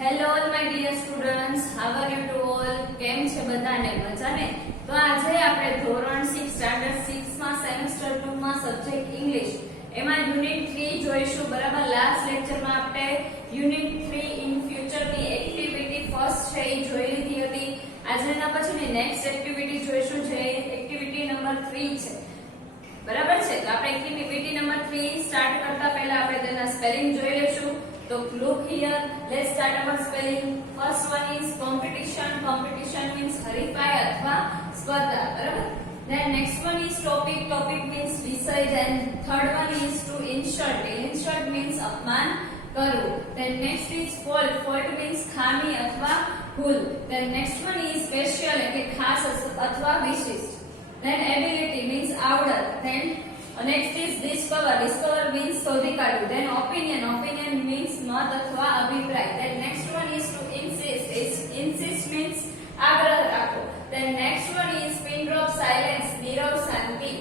Hello all my dear students, how are you to all? કેમ છે બધાને? મજાને? તો આજે આપણે ધોરણ 6 સ્ટાન્ડર્ડ 6 માં સેમેસ્ટર 2 માં સબ્જેક્ટ ઇંગ્લિશ એમાં યુનિટ 3 જોઈશું. બરાબર, લાસ્ટ લેક્ચરમાં આપણે યુનિટ 3 ઇન ફ્યુચર ની એક્ટિવિટી ફર્સ્ટ છે એ જોઈ લીધી હતી. આજે એના પછીની નેક્સ્ટ એક્ટિવિટી જોઈશું જે એક્ટિવિટી નંબર 3 છે. બરાબર છે, તો આપણે એક્ટિવિટી નંબર 3 સ્ટાર્ટ કરતા પહેલા આપણે તેના સ્પેલિંગ જોઈ લેશું. So look here, let's start our spelling. First one is competition. Competition means હરીફાઈ અથવા સ્પર્ધા. બરાબર. Then next one is topic. Topic means વિષય. Then third one is to insult. Insult means અપમાન કરવું. Then next is fault. Fault means ખામી અથવા ભૂલ. Then next one is special એટલે ખાસ અથવા વિશિષ્ટ. Then ability means આવડત. Then next is discover. Discover means શોધી કાઢવું. Then opinion. Opinion means મત અથવા અભિપ્રાય. Then next one is to insist. Insist means આગ્રહ રાખવો. Then next one is pin drop silence. Nirav Shanti.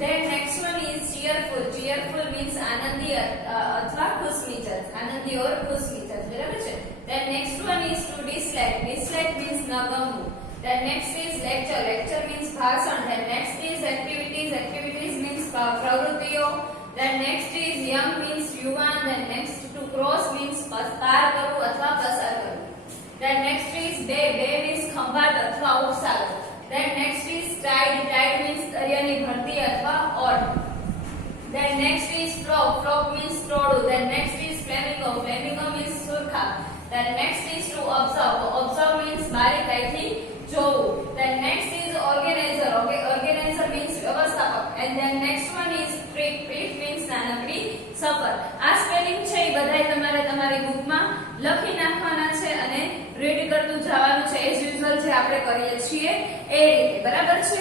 Then next one is cheerful. Cheerful means આનંદી અથવા ખુશમિજાજ. આનંદી ઓર ખુશમિજાજ. બરાબર છે. Then next one is to dislike. Dislike means ન ગમવું. Then next is lecture. Lecture means ભાષણ. Then next is activities. Activities means પ્રવૃત્તિઓ. Then next is young means યુવાન. Then next to cross means પાર કરવું અથવા પસાર કરવું. Then next is day. Day means Khambhat અથવા ઉપસાગર. Then next is tide. Tide means દરિયાની ભરતી અથવા ઓટ. Then next is frog. Frog means ટોળું. Then next is flamingo. Flamingo means Surkha. Then next is to observe. Observe means બારીકાઈથી જોવું. Then next is organizer. Organizer means વ્યવસ્થાપક. And then next one is treat. Treat means નાનકડી સફર. આ spelling છે એ બધાય તમારે તમારી બુકમાં લખી નાખવાના છે અને રીડ કરતું જવાનું છે એઝ યુઝ્યુઅલ જે આપણે કરીએ છીએ એ રીતે. બરાબર છે?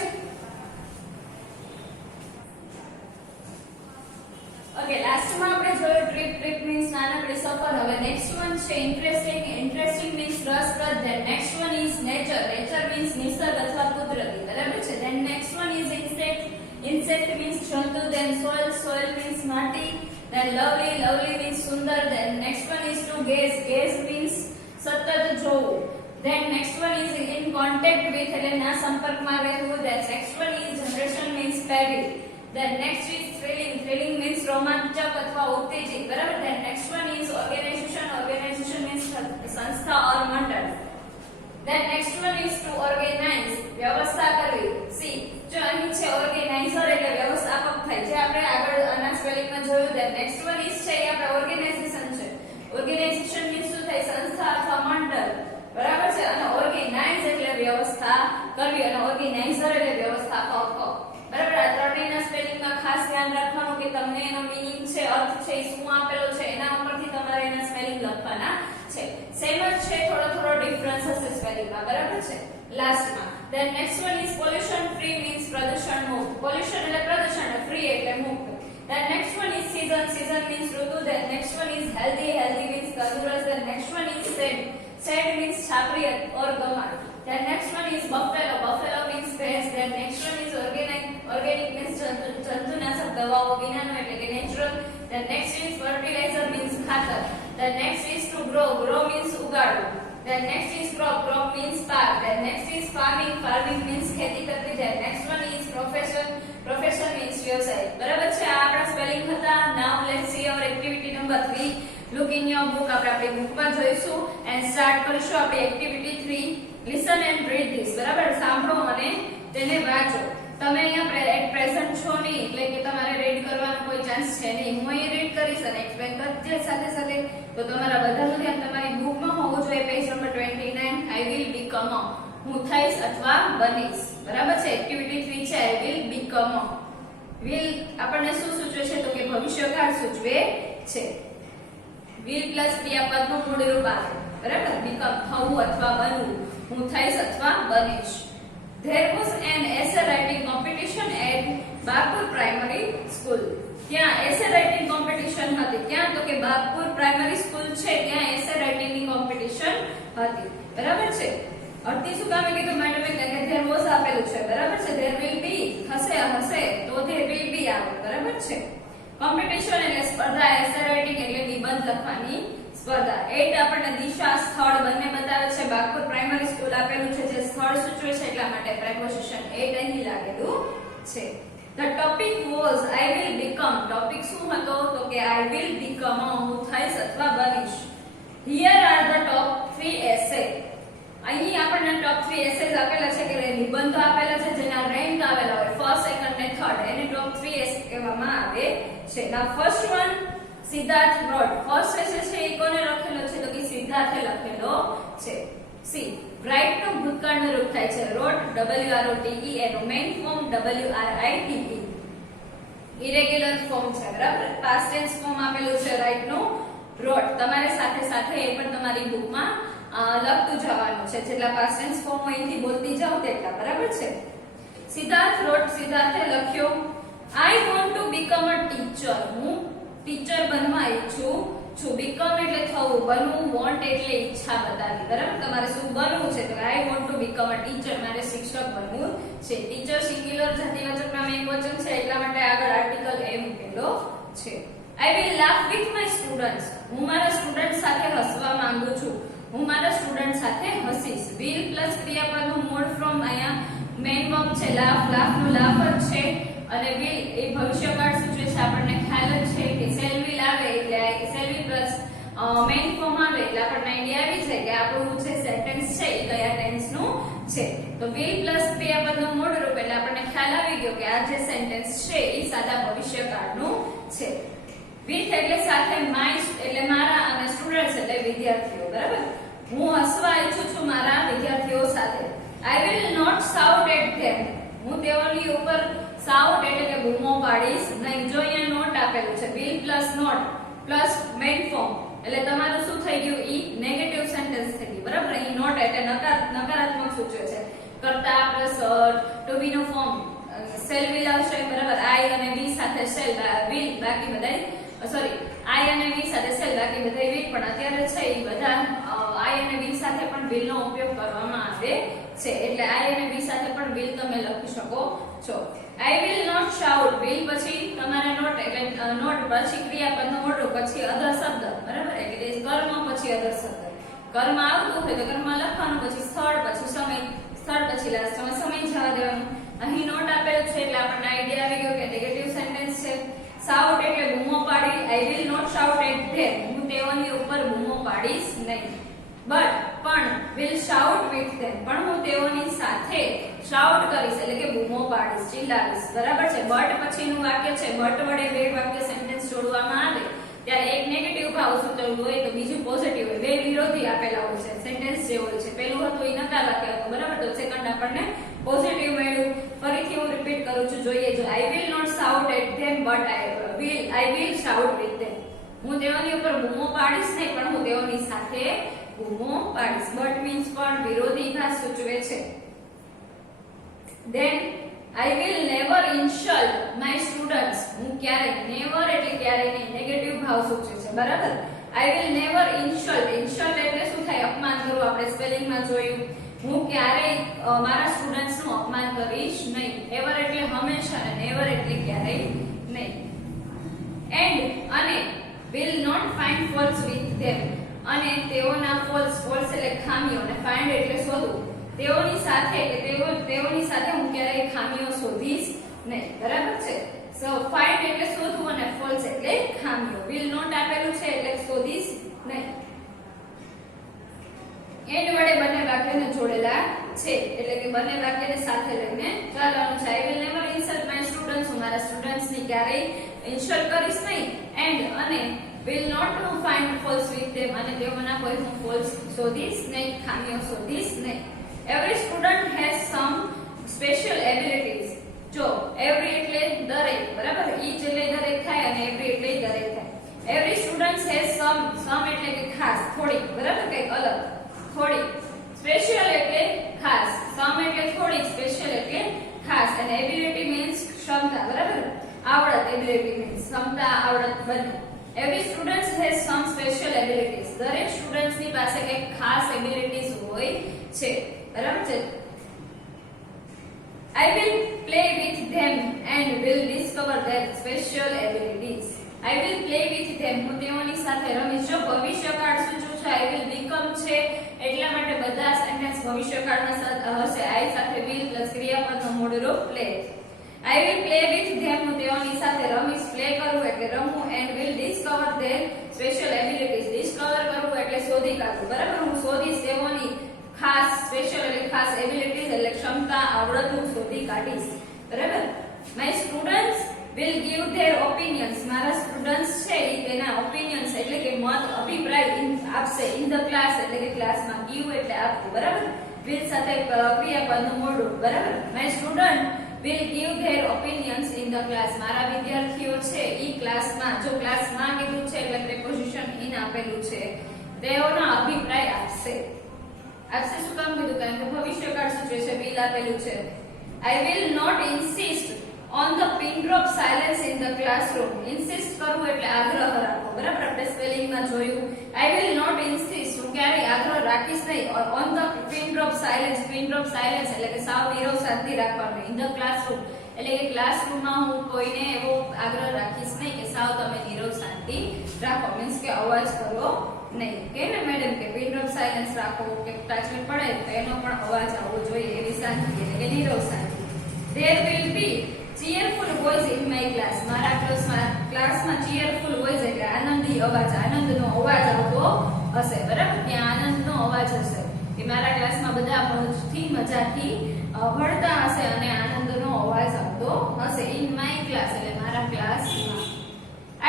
ઓકે, લાસ્ટમાં આપણે જોયું ટ્રીપ. ટ્રીપ મીન્સ નાનકડી સફર. હવે નેક્સ્ટ વન છે ઇન્ટરેસ્ટિંગ. ઇન્ટરેસ્ટિંગ મીન્સ રસપ્રદ. Then next one is nature. Nature means નિસર્ગ અથવા કુદરતી. બરાબર છે. Then next one is insect. Insect means જંતુ. Then soil. સોઇલ મીન્સ માટી. Then lovely. લવલી મીન્સ સુંદર. Then next one is to gaze. Gaze means સતત જોવું. Then next one is in contact with એટલે ના સંપર્કમાં રહેવું. Then next one is generation means પેઢી. Then next is thrilling. Thrilling means રોમાંચક અથવા ઉત્તેજિત. બરાબર. Then next one is organization. Organization means સંસ્થા or મંડળ. Then next one is to organize. વ્યવસ્થા કરવી. See, જો અહીં છે organizer એટલે વ્યવસ્થાપક થાય જે આપણે આગળ આના સ્પેલિંગમાં જોયું. Then next one is છે એ આપણે organization છે. Organization means શું થાય? સંસ્થા અથવા મંડળ. બરાબર છે. અને organize એટલે વ્યવસ્થા કરવી અને organizer એટલે વ્યવસ્થાપક. બરાબર. આ ત્રણેયના સ્પેલિંગમાં ખાસ ધ્યાન રાખવાનું કે તમને એનો મીનિંગ છે, અર્થ છે, શું આપેલો છે એના ઉપરથી તમારે એના સ્પેલિંગ લખવાના છે. સેમ જ છે, થોડો ડિફરન્સ હશે સ્પેલિંગમાં. બરાબર છે. લાસ્ટમાં then next one is pollution free means પ્રદૂષણ મુક્ત. પોલ્યુશન એટલે પ્રદૂષણ, ફ્રી એટલે મુક્ત. Then next one is season. Season means ઋતુ. Then next one is healthy. Healthy means તંદુરસ્ત. Then next one is shed. Shed means છાપરી ઓર ગમાણ. Then next one is buffalo. Buffalo means ભેંસ. Then next one is organic. Organic means જંતુનાશક દવાઓ વિનાનો એટલે કે natural. Then next is fertilizer means ખાતર. Then next is to grow. Grow means ઉગાડવું. Then next is crop. Crop means પાક. Then next is farming. Farming means ખેતી કરવી. Then next one is profession. Profession means વ્યવસાય. બરાબર છે. આ આપણા spelling હતા. Now let's see our activity number 3. Look in your book. આપણે આપણી બુકમાં જોઈશું and start કરીશું આપણી activity 3. Listen and read this. બરાબર. સાંભળો અને તેને વાંચો. તમે અહીંયા એટ પ્રેઝન્ટ છો નહીં એટલે કે તમારે રીડ કરવાનો કોઈ ચાન્સ છે નહીં. હું અહીં રીડ કરીશ અને એક્સપ્લેન કરજે સાથે સાથે. તો તમારા બધાનું ધ્યાન તમારી બુકમાં હોવું જોઈએ. Page number 29. I will become. હું થઈશ અથવા બનીશ. બરાબર છે. એક્ટિવિટી 3 છે I will become. will આપણને શું સૂચવે છે? તો કે ભવિષ્યકાળ સૂચવે છે. will પ્લસ ક્રિયાપદનું મૂળ રૂપ આવે. બરાબર. become થવું અથવા બનવું. હું થઈશ અથવા બનીશ. There was an essay writing competition at Bagpur Primary School. ત્યાં essay writing competition હતી. ક્યાં? તો કે Bagpur Primary School છે ત્યાં essay writing ની competition હતી. બરાબર છે. અર્થી શું કામે કીધું મેડમે કે there was આપેલું છે. બરાબર છે. there will be હશે તો there will be આવે. બરાબર છે. કોમ્પિટિશન એટલે સ્પર્ધા. essay writing એટલે નિબંધ લખવાની સ્પર્ધા. 8 આપણને દિશા સ્થળ બંને બતાવે છે. બાગપુર પ્રાઇમરી સ્કૂલ આપેલું છે જે સ્થળ સૂચવે છે એટલા માટે preposition 8 અહીં લાગેલું છે. The topic was I will become. Topic શું હતો તો કે I will become હું થઈશ અથવા બનીશ. Here are the top 3 essay. અહીં આપણને ટોપ 3 એસેસ આપેલા છે કે નિબંધો આપેલા છે જેના રેન્ક આવેલા હોય ફર્સ્ટ, સેકન્ડ ને થર્ડ, એને ટોપ 3 એસે કહેવામાં આવે છે. ના first one Siddharth wrote. First essay છે એ કોને લખેલો છે તો કે સિદ્ધાર્થે લખેલો છે. સી રાઇટ નું ભૂતકાળનું રૂપ થાય છે wrote, WROTE, એનું main form WRITE. Irregular form છે બરાબર. પાસ્ટ ટેન્સ ફોર્મ આપેલું છે રાઇટ નું wrote. તમારે સાથે સાથે એ પણ તમારી બુકમાં લખતું જવાનું છે. જેટલા પાસ્ટ ટેન્સ ફોર્મ અહીંથી બોલતી જાવ તેટલા બરાબર છે. સિદ્ધાર્થ wrote. સિદ્ધાર્થે લખ્યો I want to become a teacher. હું ટીચર બનવા ઈચ્છું છું. become એટલે થવું, બનવું, want એટલે ઈચ્છા બતાવી બરાબર. તમારે શું બનવું છે તો I want to become a teacher. મારે શિક્ષક બનવું છે. ટીચર સિંગ્યુલર જાતિવાચકનામ એકવચન છે એટલા માટે આગળ આર્ટિકલ એ મૂકેલો છે. I will laugh with my students. હું મારા સ્ટુડન્ટ સાથે હસવા માંગુ છું. હું મારા સ્ટુડન્ટ સાથે હસીશ. will પ્લસ ક્રિયાપદનું મોડ ફ્રોમ અહીંયા મેઇન વર્બ છે laugh. laugh નું laugh જ છે અને will એ ભવિષ્યકાળ સૂચવે છે. આપણને ખ્યાલ જ છે કે shall will આવે એટલે shall will plus main form આવે એટલે આપણને આઈડિયા આવી જાય કે આપણું જે સેન્ટેન્સ છે એ કયા ટેન્સ નું છે. તો will પ્લસ ક્રિયાપદનું મોડ રૂપ એટલે આપણને ખ્યાલ આવી ગયો કે આ જે સેન્ટેન્સ છે એ સાદા ભવિષ્યકાળનું છે. with એટલે સાથે my એટલે મારા અને સ્ટુડન્ટ્સ એટલે વિદ્યાર્થીઓ બરાબર. હું હસવા ઈચ્છું છું મારા વિદ્યાર્થીઓ સાથે. I will not shout at them. હું તેઓની ઉપર shout એટલે કે બૂમો પાડીશ નહીં. જો અહીંયા નોટ આપેલું છે will plus not plus main form એટલે તમારું શું થઈ ગયું ઈ નેગેટિવ સેન્ટેન્સ થઈ ગયું બરાબર. અહીં નોટ એટલે નકારાત્મક સૂચવે છે. કરતા પ્લસ ટુ બી નો ફોર્મ shall will આવશે બરાબર. I અને we સાથે shall will બાકી બધાય સોરી I અને we સાથે shall બાકી બધાય will પણ અત્યારે છે એ બધા I અને we સાથે પણ will નો ઉપયોગ કરવામાં આવે છે એટલે I અને we સાથે પણ will તમે લખી શકો છો. I will not shout. will પછી તમારે નોટ એટલે નોટ પછી ક્રિયાપદનો મોટો પછી અધર શબ્દ બરાબર એટલે કર્મ પછી અધર શબ્દ. કર્મ આવતું હોય તો કર્મ લખવાનું પછી સ્થળ પછી સમય સ્થળ પછી લાસ્ટમાં સમય જવા દેવાનું. અહીં નોટ આપેલું છે એટલે આપણને આઈડિયા આવી ગયો કે નેગેટિવ સેન્ટેન્સ છે. shout એટલે બૂમો પાડી. I will not shout at them. હું તેઓની ઉપર બૂમો પાડીશ નહીં. પણ will shout with them. પણ હું તેઓની સાથે shout કરીશ એટલે કે બૂમો પાડીશ, ચિલ્લાવીશ બરાબર છે. but પછીનું વાક્ય છે but વડે બે વાક્ય સેન્ટેન્સ જોડવામાં આવે ત્યારે એક નેગેટિવ ભાવ સૂચવવું હોય તો બીજું પોઝિટિવ હોય. બે વિરોધી આપેલા હોય છે સેન્ટેન્સ જે હોય છે. પહેલું હતું એ નકાર વાક્ય હતું બરાબર. તો સેકન્ડ આપણને પોઝિટિવ મળ્યું. ફરીથી હું રિપીટ કરું છું જોઈએ જો I will not shout at them but I will shout with them. હું તેઓની ઉપર બૂમો પાડીશ નહીં પણ હું તેઓની સાથે બૂમો પાડીશ. but means પણ વિરોધી ભાવ સૂચવે છે. then I will never insult my students. હું ક્યારે never એટલે ક્યારે નહીં નેગેટિવ ભાવ સૂચવે છે બરાબર. I will never insult. insult એટલે શું થાય અપમાન કરવું. આપણે સ્પેલિંગ માં જોયું. હું ક્યારેય મારા સ્ટુડન્ટ્સ નું અપમાન કરીશ નહીં. ever એટલે હંમેશા અને never એટલે ક્યારેય નહીં. and અને will not find faults with them. અને તેઓના ફોલ્સ એટલે ખામીઓ અને find એટલે શોધવું. તેઓની સાથે તેઓની સાથે હું ક્યારેય ખામીઓ શોધીશ નહીં બરાબર છે. સો find એટલે શોધવું અને ફોલ્સ એટલે ખામીઓ. will not આપેલું છે એટલે શોધીશ નહીં. એન્ડ વડે બંને વાક્યને જોડેલા છે એટલે કે બંને વાક્યને સાથે લઈને ચાલવાનું છે. I will never insult my students. હું મારા સ્ટુડન્ટ્સ ની ક્યારેય ઇન્સલ્ટ કરીશ નહીં. એન્ડ અને will not find faults with them. અને તેઓના કોઈ હું ફોલ્સ શોધીશ નહીં, ખામીઓ શોધીશ નહીં. every student has some special abilities. જો every એટલે દરેક બરાબર. each એટલે દરેક થાય અને every એટલે દરેક થાય. every student has some એટલે કે ખાસ થોડી બરાબર કંઈક અલગ થોડી. સ્પેશિયલ એટલે ખાસ. some એટલે થોડી, સ્પેશિયલ એટલે ખાસ અને એબિલિટી મીન્સ ક્ષમતા બરાબર. આવડત એબિલિટી મીન્સ ક્ષમતા આવડત બંને. every student has some special abilities. દરેક સ્ટુડન્ટ્સ ની પાસે કંઈક ખાસ એબિલિટીઝ હોય છે બરાબર છે. I will play with them and will discover their special abilities. I will play with them. હું તેઓની સાથે રમીશ. જો ભવિષ્યકાળ સૂચવું છે I will become છે એટલા માટે બધા સેન્ટેન્સ ભવિષ્યકાળમાં હશે. I સાથે will પ્લસ ક્રિયાપદનું મૂળ રૂપ play. I will play with them. હું તેઓની સાથે રમીશ. પ્લે કરવું એટલે રમવું and will discover their special abilities. discover કરવું એટલે શોધી કાઢવું. બરાબર, હું શોધીશ તેઓની ખાસ સ્પેશિયલ એટલે ખાસ એબિલિટીઝ એટલે ક્ષમતા આવડત હું શોધી કાઢીશ. બરાબર. My students will give their opinions. મારા સ્ટુડન્ટ્સ છે ઈ તેના ઓપિનિયન્સ એટલે કે મત અભિપ્રાય આપશે in the class એટલે કે ક્લાસમાં. give એટલે આપવું. બરાબર. will સાથે ક્રિયાપદનું મૂળ રૂપ. બરાબર. My student will give their opinions in the class. મારા વિદ્યાર્થીઓ છે ઈ ક્લાસમાં, જો ક્લાસમાં કીધું છે એટલે પ્રિપોઝિશન in આપેલું છે, તેઓનો અભિપ્રાય આપશે. આપશે શું કામ કીધું? કારણ કે ભવિષ્યકાળ સૂચવે છે, will આપેલું છે. I will not insist on the pin drop silence in the classroom. insist કરવું એટલે આગ્રહ રાખવો. બરાબર, આપણે સ્પેલિંગમાં જોયું. I will not insist, હું ક્યારેય આગ્રહ રાખીશ નહીં on the pin drop silence. pin drop silence એટલે કે સાવ નીરવ શાંતિ રાખવાનું. in the classroom એટલે કે ક્લાસરૂમમાં હું કોઈને એવો આગ્રહ રાખીશ નહીં કે સાવ તમે નીરવ શાંતિ રાખો, મીન્સ કે અવાજ કરો નહીં. કે ને મેડમ કે પિન ડ્રોપ સાયલેન્સ રાખો કે ટાચમેન્ટ પડે તો એનો પણ અવાજ આવવો જોઈએ, એવી શાંતિ એટલે કે નીરવ શાંતિ. There will be cheerful voice in my class. મારા ક્લાસમાં cheerful voice એટલે આનંદી અવાજ, આનંદનો અવાજ આવતો હશે. બરાબર, ત્યાં આનંદનો અવાજ હશે કે મારા ક્લાસમાં બધા મોજથી મજાથી ભણતા હશે અને આનંદનો અવાજ આવતો હશે. in my class એટલે મારા ક્લાસમાં.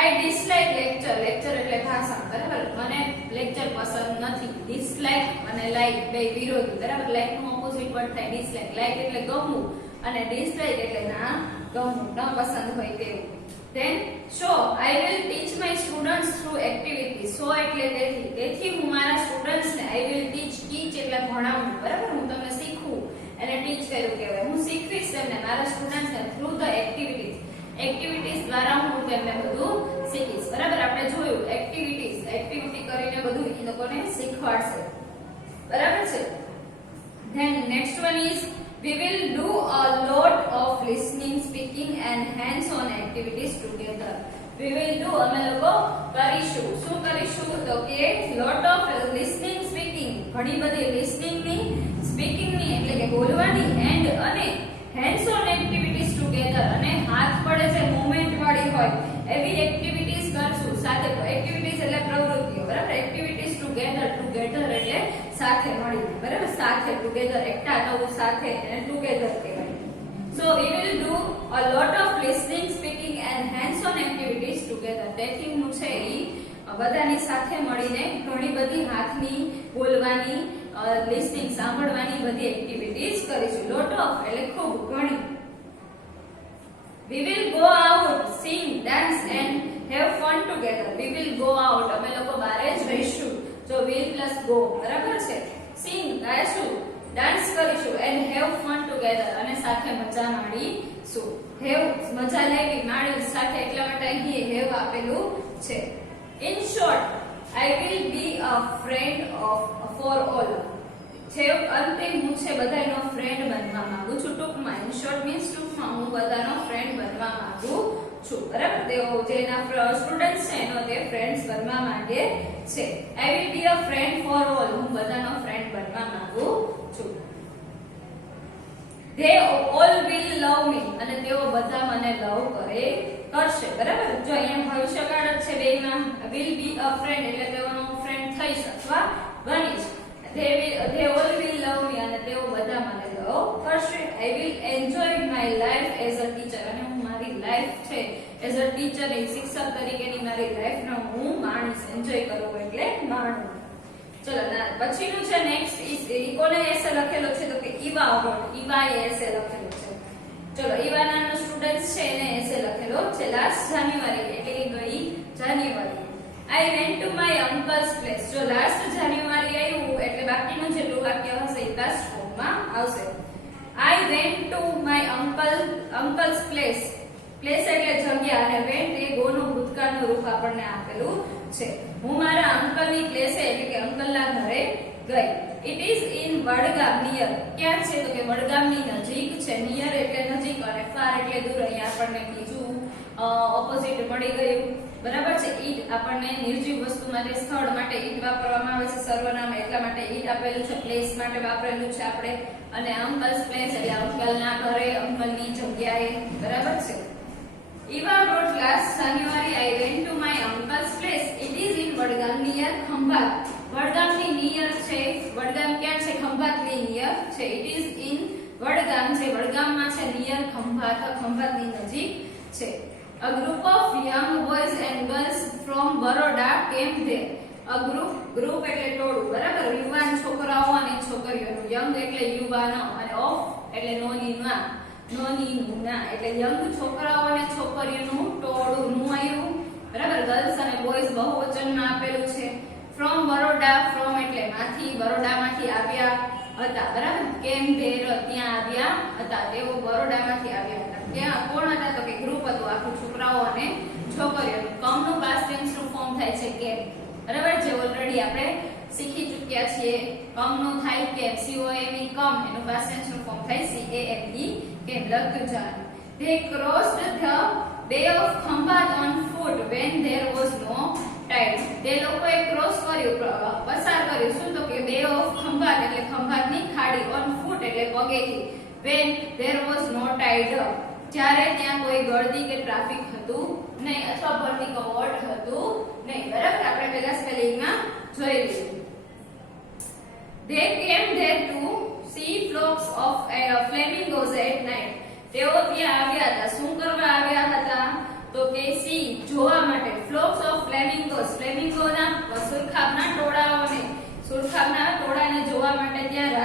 I dislike lecture. lecture એટલે ભાષણ. બરાબર, મને લેક્ચર પસંદ નથી. dislike અને like બે વિરોધી. બરાબર, like નું ઓપોઝિટ વર્ડ થાય dislike. like એટલે ગમવું અને dislike એટલે ના ગમવું, ન પસંદ હોય તેવું. then so I will teach my students through activities. so એટલે તેથી હું મારા સ્ટુડન્ટ્સ ને I will teach એટલે ભણાવવું. બરાબર, હું તમને શીખવું અને ટીચ કર્યું કહેવાય. હું શીખવીશ તેમને, મારા સ્ટુડન્ટ્સ ને through the activities. એક્ટિવિટીઝ દ્વારા હું તેમને બધું શીખીશ. બરાબર, આપણે જોયું એક્ટિવિટી કરીને બધું એ લોકોને શીખવાડશે. બરાબર છે. then next one is we will do a lot of listening, speaking and hands on activities together. we will do અમે લોકો કરીશું. શું કરીશું? તો કે lot of listening, speaking, ઘણી બધી listening ની, speaking ની એટલે કે બોલવાની and અને hands on activities together અને હાથ પડે છે મૂવમેન્ટ વાળી હોય એવી એક્ટિવિટીઝ કરશું. સાથે એક્ટિવિટીઝ એટલે પ્રવૃત્તિઓ. બરાબર, એક્ટિવિટીઝ ટુગેધર એટલે સાથે મળીને. બરાબર, સાથે ટુગેધર એકઠા થવું સાથે અને ટુગેધર કહેવાય. so we will do a lot of listening, speaking and hands on activities together. તેથી હું છે ઈ બધાની સાથે મળીને ઘણી બધી હાથની, બોલવાની, લિસનિંગ સાંભળવાની બધી એક્ટિવિટીઝ કરીશું. lot of એટલે ખૂબ, ઘણી. we will go out, sing, dance and have fun together. we will go out અમે લોકો બહાર જ રહીશું. જો will plus go. બરાબર છે. sing ગાઈશું, ડાન્સ કરીશું and have fun together અને સાથે મજા માણીશું. have મજા લેવી, માણવી સાથે એટલા માટે અહીં have આપેલું છે. in short I will be a friend for all. છે અંતે હું છે બધાનો ફ્રેન્ડ બનવા માંગુ છું. ટૂંકમાં in short means ટૂંકમાં હું બધાનો ફ્રેન્ડ બનવા માંગુ છું. બરાબર, તેઓ જેના સ્ટુડન્ટ્સ છે એનો તે ફ્રેન્ડ્સ બનવા માંગે છે. I will be a friend for all. હું બધાનો ફ્રેન્ડ બનવા માંગુ છું. they all will love me. અને તેઓ બધા મને લવ કરશે. બરાબર, જો અહીંયા ભવિષ્યકાળ જ છે બેમાં. will be a friend એટલે તેઓનો ફ્રેન્ડ થઈશ અથવા બનીશ. they all will love me અને તેઓ બધા મને લવ કરશે. I will enjoy my life as a teacher. અને હું મારી લાઈફ છે as a teacher એક શિક્ષક તરીકેની મારી લાઈફનો હું માણીશ. એન્જોય કરવું એટલે માણવું. ચલો પછીનું છે નેક્સ્ટ કોને એસે લખેલો છે? તો કે ઈવા અવોર્ડ. ઈવા એસે લખેલો છે. ચલો ઈવા નામનો સ્ટુડન્ટ છે એને એસે લખેલો છે લાસ્ટ જાન્યુઆરી એટલે કે ગઈ જાન્યુઆરી. I went to my uncle's place. જો લાસ્ટ જાન્યુઆરી આવ્યું એટલે બાકીનું જેટલું વાક્ય હશે એ પાસ્ટ ફોર્મમાં આવશે. I went to my uncle's place. Place એટલે જગ્યા અને went એ ગોનું ભૂતકાળનું રૂપ આપણને આપેલું છે. હું મારા અંકલની પ્લેસે એટલે કે અંકલના ઘરે ગઈ. It is in Vadgam near. ક્યાં છે તો કે વડગામની નજીક છે. નિયર એટલે નજીક અને ફાર એટલે દૂર. અહીંયા આપણને બીજું ઓપોઝિટ મળી ગયું. બરાબર છે. ઈટ આપણને નિર્જીવ વસ્તુ માટે સ્થળ માટે ઈટ વાપરવામાં આવે છે સર્વનામ એટલા માટે ઈટ આપેલું છે. પ્લેસ માટે વાપરેલું છે આપણે. અને અંકલ્સ પ્લેસ એટલે અંકલના ઘરે અંકલની જગ્યાએ. બરાબર છે. Eva wrote last January I went to my uncle's place. It is in Vadgam near Khambat. વડગામની નિયર છે. વડગામ ક્યાં છે? ખંભાતની નિયર છે. It is in વડગામ છે. વડગામમાં છે. નિયર ખંભાત. ખંભાતની નજીક છે. A group of young boys and girls from Baroda came there. A group એટલે ટોળું. બરાબર. યુવાન છોકરાઓ અને છોકરીઓનું. young એટલે યુવાનો અને of એટલે નોનીના. નોનીના એટલે young છોકરાઓ અને છોકરીઓનું ટોળું નું આવ્યું. બરાબર. ગર્લ્સ અને બોયઝ બહુવચનમાં આપેલું છે. from Baroda from એટલે માંથી. બરોડામાંથી આવ્યા હતા. બરાબર. કેમ there ત્યાં આવ્યા હતા. તેઓ બરોડામાંથી આવ્યા હતા. ત્યાં કોણ હતા તો કે ગ્રુપ હતું આખું છોકરાઓ અને છોકરીઓનું. કમ નું પાસ્ટ ટેન્સ નું ફોર્મ થાય છે કેમ. બરાબર. જે ઓલરેડી આપણે શીખી ચૂક્યા છીએ. કમ નું થાય કેમ. COME કમ એનું પાસ્ટ ટેન્સ નું ફોર્મ થાય CAME કેમ. લખતું જવાનું. They crossed the Bay of Khambat on foot when there was no tide. તે લોકોએ ક્રોસ કર્યું પસાર કર્યું શું તો કે Bay of Khambat એટલે ખંભાતની ખાડી. on foot એટલે પગેથી. when there was no tide જ્યારે ત્યાં કોઈ ગળદી કે ટ્રાફિક હતું નહીં અથવા ભરતી કવોટ હતું નહીં. બરાબર. આપણે પહેલા સ્પેલિંગમાં જોઈ લઈએ. They came there to see flocks of flamingos at night. તેઓ ત્યાં આવ્યા હતા. શું કરવા આવ્યા હતા તો કે સી જોવા માટે. flocks of flamingos ફ્લેમિંગોના સુરખાબના ટોળાઓને સુરખાબના ટોળાને જોવા માટે ત્યાં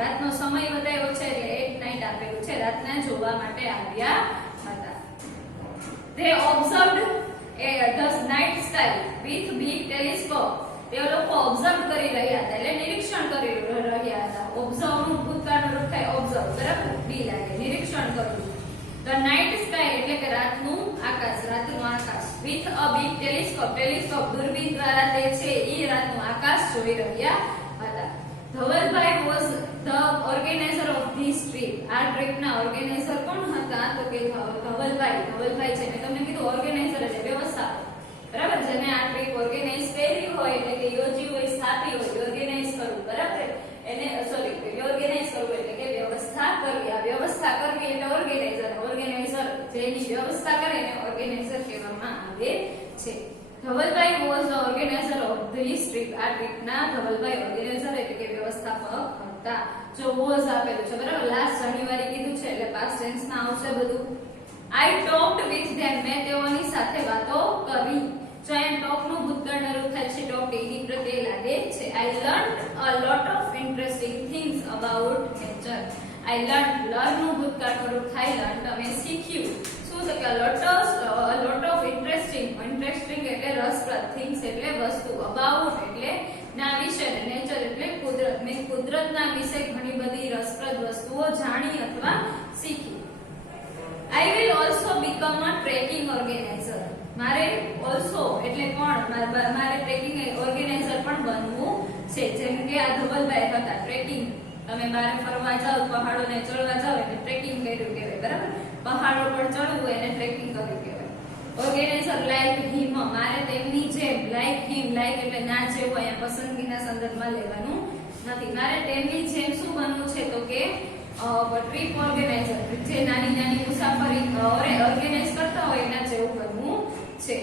રાતનો સમય બતાવ્યો છે એટલે એટ નાઈટ આપેલું છે. રાતના જોવા માટે આવ્યા હતા. They observed the night sky with big telescope. તે લોકો ઓબ્ઝર્વ કરી રહ્યા હતા એટલે નિરીક્ષણ કરી રહ્યા હતા. ઓબ્ઝર્વ નું ભૂતકાળનું રૂપ થાય ઓબ્ઝર્વ. બરાબર. બી લાગે નિરીક્ષણ કરવું. The night sky એટલે કે રાતનું આકાશ. રાતનું આકાશ with a big telescope. Telescope દૂરબીન દ્વારા તે છે એ રાતનું આકાશ જોઈ રહ્યા હતા. Dhavalbhai was the organizer of this trip. આ ટ્રીપના ઓર્ગેનાઇઝર કોણ હતા તો કે ધવલભાઈ. ધવલભાઈ છે મેં તમને કીધું ઓર્ગેનાઇઝર એટલે વ્યવસ્થાપક. બરાબર. જેને આ ટ્રીપ ઓર્ગેનાઇઝ કરી હોય એટલે કે યોજી હોય સ્થાપી હોય ઓર્ગેનાઇઝ કરવું. બરાબર. એને સોરી ઓર્ગેનાઇઝ કરવું એટલે કે વ્યવસ્થા કરવી. આ વ્યવસ્થા કરવી એટલે ઓર્ગેનાઇઝર. ઓર્ગેનાઇઝર જેની વ્યવસ્થા કરે એને ઓર્ગેનાઇઝર કહેવામાં આવે છે. Dhavalbhai was the organizer of this trip. આ ટ્રીપના ધવલભાઈ ઓર્ગેનાઇઝર એટલે કે વ્યવસ્થાપક હતા. જો was આપેલું છે. બરાબર. લાસ્ટ જાન્યુઆરી કીધું છે એટલે પાસ્ટ ટેન્સ માં આવશે બધું. I talked with them. મેં તેઓની સાથે વાતો કરી. જો એમ ટોક નું ભૂતકાળનું રૂપ થાય છે ટોક એની પ્રત્યે લાગે છે. I learned a lot of interesting things about nature. I learned learn નું ભૂતકાળનું રૂપ થાય learned. અમે શીખ્યું શું તો કે a lot of interesting એટલે રસપ્રદ things એટલે વસ્તુ about એટલે ના વિશે ને nature એટલે કુદરત. મેં કુદરતના વિશે ઘણી બધી રસપ્રદ વસ્તુઓ જાણી અથવા શીખી. I will also become a trekking organizer. મારે also એટલે પણ મારે ટ્રેકિંગ ઓર્ગેનાઇઝર પણ બનવું છે. જેમ કે આ ધવલભાઈ હતા ટ્રેકિંગ. તમે બહાર ફરવા જાવ પહાડોને ચડવા જાવ એટલે ટ્રેકિંગ કર્યું કહેવાય. બરાબર. પહાડો પર ચડવું એને ટ્રેકિંગ કર્યું કહેવાય. ઓર્ગેનાઇઝર લાઈક હિમ. મારે તેમની જેમ લાઈક હિમ લાઈક એટલે ના જેવું અહીંયા પસંદગીના સંદર્ભમાં લેવાનું નથી. મારે તેમની જેમ શું બનવું છે તો કે ટ્રીપ ઓર્ગેનાઇઝર. જે નાની મુસાફરી ઓર્ગેનાઇઝ કરતા હોય એના જેવું બનવું છે.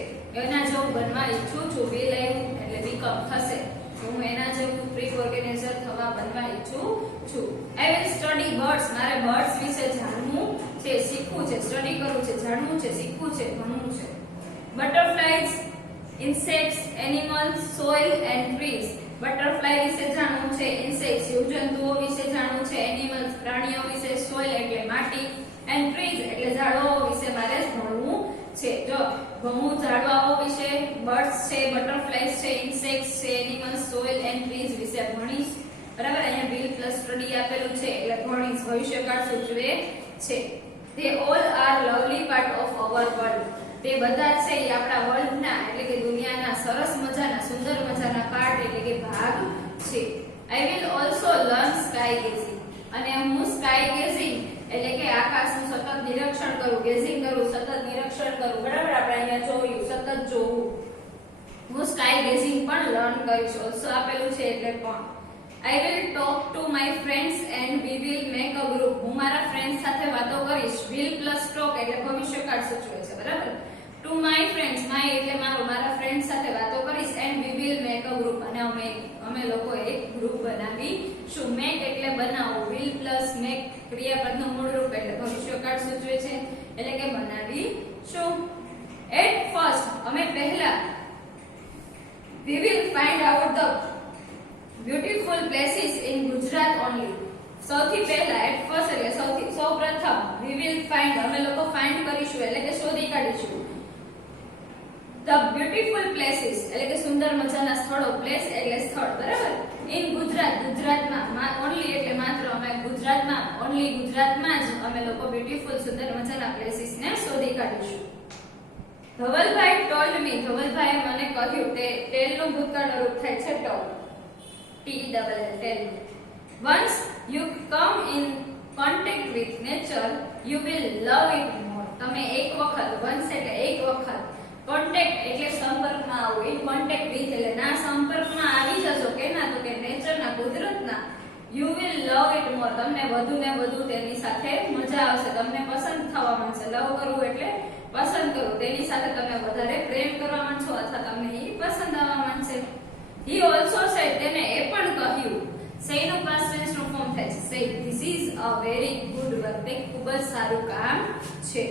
એના જેવું બનવા ઈચ્છું છું. વિલ આવ્યું એટલે બીકમ થશે. હું એના જેવું ટ્રીપ ઓર્ગેનાઇઝર થવા બનવા ઈચ્છું છું. I will study birds. મારે બર્ડ્સ વિશે જાણવું છે શીખવું છે. સ્ટડી કરવું છે જાણવું છે શીખવું છે ભણવું છે. Butterflies, insects, animals, soil and trees. Butterfly વિશે જાણવું છે. ઇન્સેક્ટ્સ જીવજંતુઓ વિશે જાણવું છે. એનિમલ્સ પ્રાણીઓ વિશે. સોઇલ એટલે માટી. એન્ડ ટ્રીઝ એટલે ઝાડવાઓ વિશે મારે ભણવું છે. જો હું ઝાડવાઓ વિશે બર્ડ્સ છે બટરફ્લાયસ છે ઇન્સેક્ટ્સ છે એનિમલ્સ સોઇલ એન્ડ ટ્રીઝ વિશે ભણીશ. બરાબર. અહીંયા વિલ પ્લસ સ્ટડી આપેલું છે એટલે ભણીશ ભવિષ્યકાળ સૂચવે છે. They all are lovely part of our world. તે બધા છે એ આપણા વર્લ્ડના એટલે કે દુનિયાના સરસ મજાના સુંદર મજાના પાર્ટ એટલે કે ભાગ છે. I will also learn sky gazing. અને હું sky gazing એટલે કે આકાશનું સતત નિરીક્ષણ કરું, ગેઝિંગ કરું, સતત નિરીક્ષણ કરું, બરાબર? આપણે અહીંયા જોયું, સતત જોવું. હું sky gazing પણ લર્ન કરીશ. ઓલસો આપેલું છે એટલે પણ. I will talk to my friends and we will make a group. હું મારા ફ્રેન્ડ સાથે વાતો કરીશ. will plus talk એટલે ભવિષ્યકાળ સૂચવે છે, બરાબર? To my friends, my એટલે મારું, મારા ફ્રેન્ડ સાથે વાતો કરીશ and we will make a group અને અમે લોકો એક ગ્રુપ બનાવીશું. make એટલે બનાવવું, will plus make ક્રિયાપદનું મૂળ રૂપ એટલે ભવિષ્યકાળ સૂચવે છે એટલે કે બનાવીશું. at first અમે પહેલા we will find out the beautiful places in Gujarat only. સૌથી પહેલા at first એટલે સૌપ્રથમ we will find અમે લોકો find કરીશું એટલે કે શોધી કાઢીશું. The beautiful places એટલે કે સુંદર મજાના સ્થળો, place એટલે સ્થળ, બરાબર? in ગુજરાતમાં only એટલે માત્ર અમે ગુજરાતમાં only ગુજરાતમાં જ અમે લોકો beautiful સુંદર મજાના places ને શોધી કાઢીશું. ધવલભાઈ told me ધવલભાઈએ મને કહ્યું. tell નું ભૂતકાળનું રૂપ થાય છે told. tell. Once you come in contact with nature you will love it more. તમે એક વખત, once એટલે એક વખત, કોન્ટેક્ટ એટલે સંપર્કમાં આવવું, ઇન કોન્ટેક્ટ વિથ એટલે ના સંપર્કમાં આવી જશો કે ના, તો કે નેચરના, કુદરતના, you will love it more. તમને વધુ ને વધુ તેની સાથે મજા આવશે, તમને પસંદ થવા માંડશે. લવ કરવું એટલે પસંદ કરવું, તેની સાથે તમે વધારે પ્રેમ કરવા માંડશો અથવા તમને એ પસંદ આવવા માંડશે. He also said તેને એ પણ કહ્યું. say નું past tense નું ફોર્મ થાય છે say. This is a very good work. તે ખૂબ જ સારું કામ છે.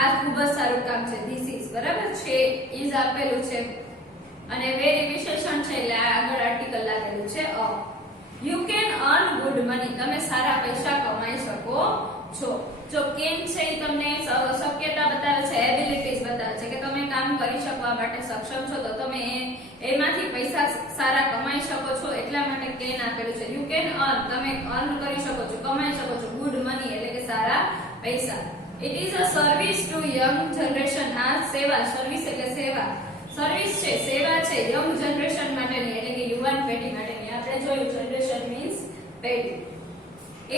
આ ખૂબ જ સારું કામ છે. This is, બરાબર છે, is આપેલું છે અને very વિશેષણ છે એટલે આગળ આર્ટિકલ લાગેલું છે a. You can earn good money. તમે સારા પૈસા કમાઈ શકો છો. જો કેન છે એ તમને શક્યતા બતાવે છે, એબિલિટીઝ બતાવે છે કે તમે કામ કરી શકવા માટે સક્ષમ છો, તો તમે એમાંથી પૈસા સારા કમાઈ શકો છો, એટલા માટે કેન આપેલું છે. You can earn, તમે earn કરી શકો છો, કમાઈ શકો છો, good money એટલે કે સારા પૈસા. It is a service to young generation. આ સેવા, સર્વિસ એટલે સેવા, સર્વિસ છે, સેવા છે યંગ જનરેશન માટેની એટલે કે યુવાન પેઢી માટેની. આપણે જોયું જનરેશન મીન્સ પેઢી.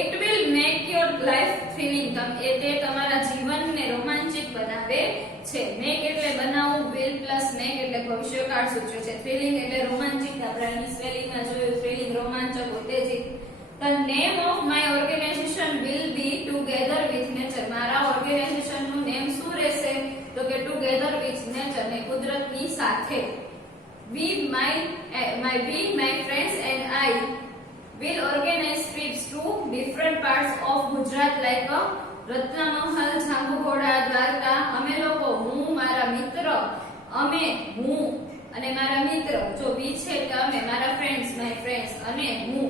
It will make your life thrilling. તે તમારા જીવનને રોમાંચિત બનાવે છે. make એટલે બનાવવું, will plus make એટલે ભવિષ્યકાળ સૂચવે છે. thrilling એટલે રોમાંચિત, આપણે અહીં સ્પેલિંગમાં જોયું, thrilling રોમાંચક, ઉત્તેજિત. The name of my organization will be Together with Nature. મારા ઓર્ગેનાઇઝેશન નું નેમ શું રહેશે? તો કે Together with Nature, ને કુદરતની સાથે. We my friends and I will organize trips to different parts of Gujarat like રત્નમહલ, Jambughoda, Dwarka. અમે લોકો, હું, મારા મિત્ર, અમે, હું અને મારા મિત્ર. જો we છે એટલે અમે, મારા friends, my friends અને હું.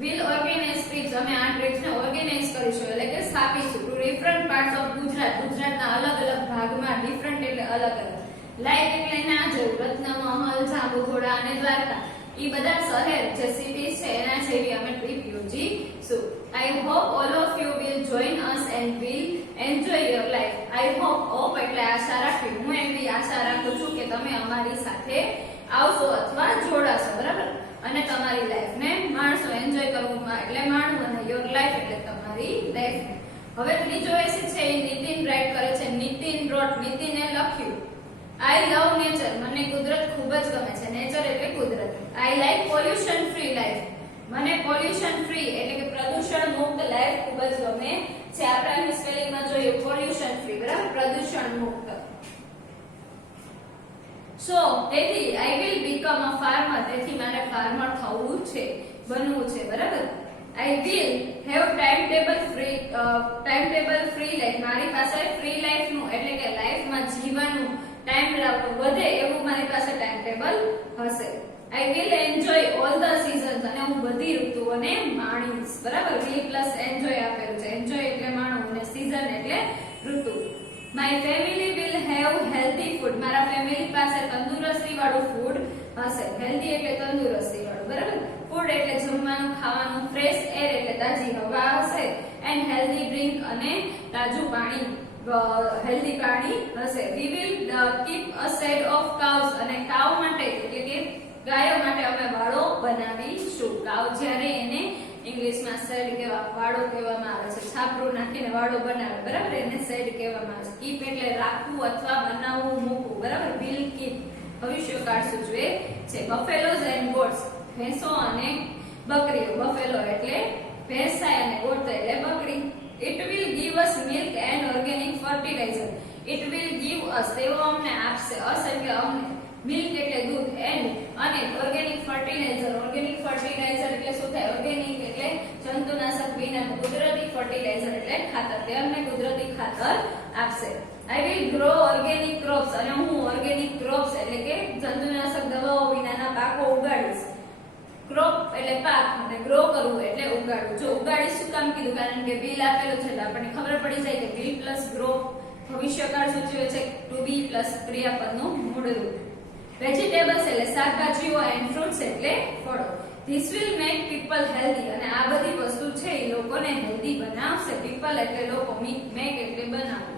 will organize trips, અમે આ ટ્રીપ્સ ને ઓર્ગેનાઇઝ કરીશું એટલે કે સ્થાપીશું to different parts of Gujarat, ગુજરાતના અલગ અલગ ભાગમાં. ડિફરન્ટ એટલે અલગ અલગ. લાઈક એટલે ના જોયું, રત્નમહલ, જાંબુઘોડા અને દ્વારકા, એ બધા શહેર જે સિટીઝ છે એના જેવી અમે trip યોજીશું. I hope all of you will join us and will enjoy your life. I hope એટલે આશા રાખવી, હું એવી આશા રાખું છું કે તમે અમારી સાથે આવશો અથવા જોડાશો, બરાબર? અને તમારી લાઈફને માણસો. એન્જોય કરવું એટલે માણવું અને યોર લાઈફ એટલે તમારી લાઈફ. હવે ત્રીજો એસે છે એ નીતિન રાઈટ કરે છે. નીતિન રોટ, નીતિને લખ્યું. આઈ લવ નેચર, મને કુદરત ખૂબ જ ગમે છે. નેચર એટલે કુદરત. I like pollution free life, મને પોલ્યુશન ફ્રી એટલે કે પ્રદૂષણ મુક્ત લાઈફ ખૂબ જ ગમે છે. આપણે અહીં સ્પેલિંગમાં જોયું પોલ્યુશન ફ્રી, બરાબર? પ્રદૂષણ મુક્ત. So તેથી I will become a farmer, તેથી મારે ફાર્મર થવું છે, બનવું છે, બરાબર? I will have timetable free life, મારી પાસે ફ્રી લાઈફ નું એટલે કે લાઈફમાં જીવવાનું ટાઈમ વધે એવું મારી પાસે ટાઈમ ટેબલ હશે. I will enjoy all the seasons, અને હું બધી ઋતુઓને માણીશ, બરાબર? will plus enjoy આપેલું છે. enjoy એટલે માણવું અને season એટલે ઋતુ. My family will have healthy food, મારા ફેમિલી પાસે તંદુરસ્તી વાળું ફૂડ હશે. હેલ્ધી એટલે તંદુરસ્તી વાળું, બરાબર? ફૂડ એટલે જમવાનું, ખાવાનું. ફ્રેશ એર એટલે તાજી હવા હશે. એન્ડ હેલ્ધી ડ્રિંક અને તાજું પાણી, હેલ્ધી પાણી હશે. We will keep a set of cows, અને કાવ માટે એટલે કે ગાયો માટે અમે વાળો બનાવીશું. કાઉ જ્યારે એને ઇંગ્લિશમાં સેડ વાળો કહેવામાં આવે છે. છાપરું નાખીને વાળો બનાવે, બરાબર, એને સેડ કહેવામાં આવે છે. કીપ એટલે રાખવું અથવા બનાવવું, મૂકવું, બરાબર. વિલ કીપ ભવિષ્યકાળ સૂચવે છે. બફેલોઝ એન્ડ ગોટ્સ ભેંસો અને બકરીઓ. બફેલો એટલે ભેંસાય અને ગોટ એટલે બકરી. It will give us milk and organic fertiliser. It will give us તેઓ અમને આપશે. અસ એટલે અમને, મિલ્ક એટલે દૂધ, એન્ડ અને ઓર્ગેનિક ફર્ટિલાઇઝર. ઓર્ગેનિક ફર્ટિલાઇઝર એટલે શું થાય? ઓર્ગેનિક એટલે જંતુનાશક વિનાનું, કુદરતી ફર્ટિલાઇઝર એટલે ખાતર. તે અમને કુદરતી ખાતર આપશે. I will grow organic crops અને હું ઓર્ગેનિક ક્રોપ્સ એટલે કે જંતુનાશક દવાઓ વિનાના પાકો ઉગાડીશ. ક્રોપ એટલે પાક અને ગ્રો કરવું એટલે ઉગાડવું. જો ઉગાડી શું કામ કીધું? કારણ કે વિલ આપેલું છે એટલે આપણને ખબર પડી જાય કે વિલ પ્લસ ગ્રો ભવિષ્યકાળ સૂચવે છે. ટુ બી પ્લસ ક્રિયાપદનું મૂળ રૂપ. વેજીટેબલ્સ એટલે શાકભાજીઓ એન્ડ ફ્રૂટ્સ એટલે ફળો. This will make people healthy અને આ બધી વસ્તુ છે એ લોકોને હેલ્ધી બનાવશે. પીપલ એટલે લોકો, મેક એટલે બનાવવું.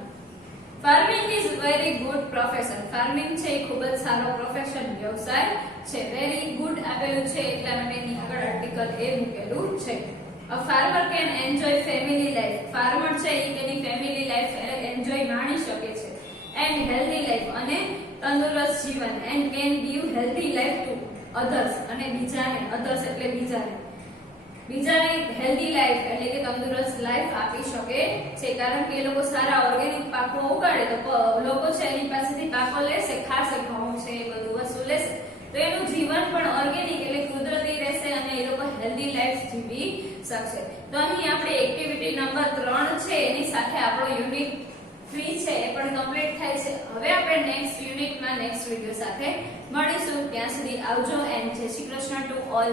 Farming is very good profession. Farming છે એ ખૂબ જ સારો પ્રોફેશન, વ્યવસાય છે. વેરી ગુડ આપેલું છે એટલા માટે એની આગળ આર્ટિકલ એ મૂકેલું છે. A farmer can enjoy family life. Farmer છે એ તેની ફેમિલી લાઈફ એન્જોય માણી શકે છે. એન્ડ હેલ્ધી લાઈફ અને તંદુરસ્ત જીવન. And can give healthy life two others અને બીજાને, અધર્સ એટલે બીજાને, બીજાને હેલ્ધી લાઈફ એટલે કે તંદુરસ્ત લાઈફ આપી શકે છે. કારણ કે એ લોકો સારા ઓર્ગેનિક પાકો ઉગાડે તો લોકો છે એની પાસેથી પાકો લેશે, ખાશે, ઘઉં છે એ બધું વસ્તુ લેશે તો એનું જીવન પણ ઓર્ગેનિક એટલે કુદરતી રહેશે અને એ લોકો હેલ્ધી લાઈફ જીવી શકશે. તો અહીં આપણે એક્ટિવિટી નંબર 3 છે એની સાથે આપણો યુનિટ 3 છે એ પણ કમ્પ્લીટ થાય છે. હવે આપણે નેક્સ્ટ યુનિટમાં નેક્સ્ટ વિડિયો સાથે મળીશું. ત્યાં સુધી આવજો એન્ડ જય શ્રી કૃષ્ણ ટુ ઓલ.